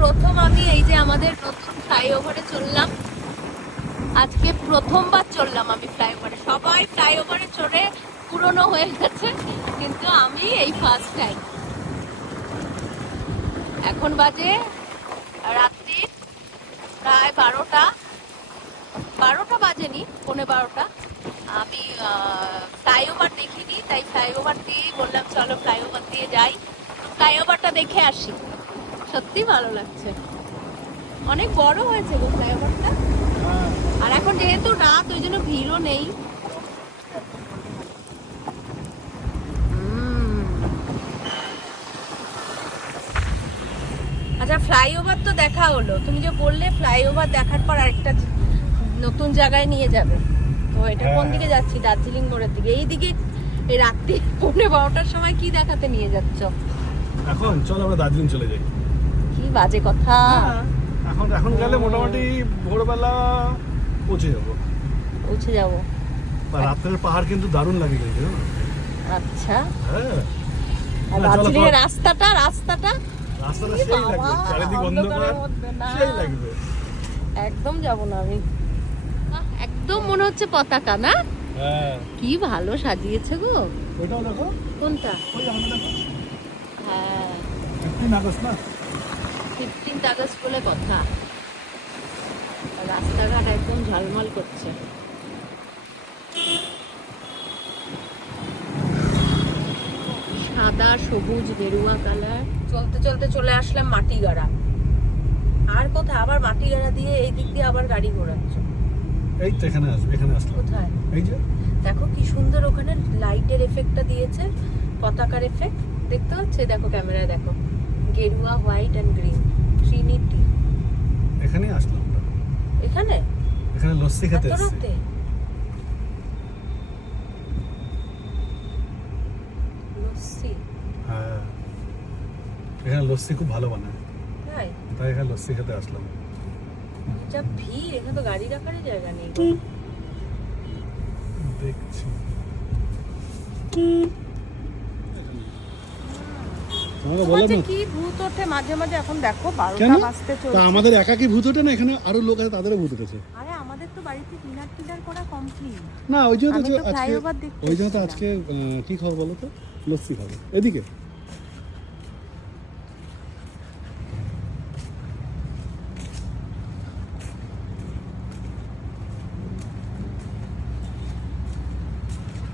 প্রথম আমি এই যে আমাদের নতুন ফ্লাইওভারে চললাম। আজকে প্রথমবার চললাম আমি ফ্লাইওভারে। সবাই ফ্লাইওভারে চড়ে পুরনো হয়ে গেছে, কিন্তু আমি এই ফার্স্ট টাইম। এখন বাজে রাত্রি প্রায় 12টা বাজেনি, 12:15। আমি ফ্লাইওভার দেখিনি, তাই ফ্লাইওভার দিয়েই বললাম চলো ফ্লাইওভার দিয়ে যাই, ফ্লাইওভারটা দেখে আসি। সত্যি ভালো লাগছে, অনেক বড় হয়েছে গো ফ্লাইওভারটা। আর এখন যেহেতু রাত, ওই জন্য ভিড়ও নেই। আচ্ছা, ফ্লাইওভার তো দেখা হলো, তুমি যে বললে ফ্লাইওভার দেখার পর আরেকটা নতুন জায়গায় নিয়ে যাবে, তো এটা কোন দিকে যাচ্ছি? দার্জিলিং মোড়ের দিকে। এই দিকে এই রাত্রি 12:15টার সময় কি দেখাতে নিয়ে যাচ্ছ? এখন চল আমরা দার্জিলিং চলে যাই। কি বাজে কথা। এখন গেলে মোটামুটি ভোরবেলা পৌঁছে যাবো। রাত্রের পাহাড় কিন্তু দারুণ লাগে কিন্তু। আচ্ছা, হ্যাঁ, আর দার্জিলিং এর রাস্তাটা রাস্তাটা সেই লাগবে, চারিদিক অন্ধকার, সেই লাগবে। একদম যাব না আমি। একদম মনে হচ্ছে পতাকা, না? হ্যাঁ, কি ভালো সাজিয়েছে গো। ওইটাও দেখো। কোনটা? ওই আমরা দেখো। হ্যাঁ, 15 আগস্ট না? 15 আগস্ট বলে কথা। রাস্তাঘাট একদম ঝলমল করছে। সাদা, সবুজ, গেরুয়া কালার। চলতে চলতে চলে আসলাম মাটিগাড়া। আর কোথায়? আবার মাটিগাড়া দিয়ে এই দিক দিয়ে আবার গাড়ি ঘোরাচ্ছ? এই তো এখানে আসলাম। কোথায়? এই যে দেখো কি সুন্দর ওখানে লাইটের এফেক্টটা দিয়েছে, পতাকার এফেক্ট দেখতে পাচ্ছে। দেখো ক্যামেরায়, দেখো গেরুয়া, হোয়াইট এন্ড গ্রিন, ট্রিনিটি। এখানেই আসলাম আমরা। এখানে লস্যি খেতে এত এসেছি। রাতে? লস্যি? হ্যাঁ, এখানে লস্যি খুব ভালো বানায়, তাই এখানে লস্যি খেতে আসলাম। যা ভিড়, এখানে তো গাড়ি রাখারই জায়গা নেই। দেখছি কি ভূত ওঠে মাঝে মাঝে। এখন দেখো 12টা বাজতে চলছে। আমাদের একা কি ভূত ওঠে না? এখানে আরো লোক আছে, তাদেরও ভূত উঠেছে। আরে আমাদের তো বাড়িতে ডিনার করা কমপ্লিট। না, ওই জন্য তো আজকে আজকে কি খাবো বলো তো? লস্যি খাবো। এদিকে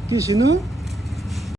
কি শিনু?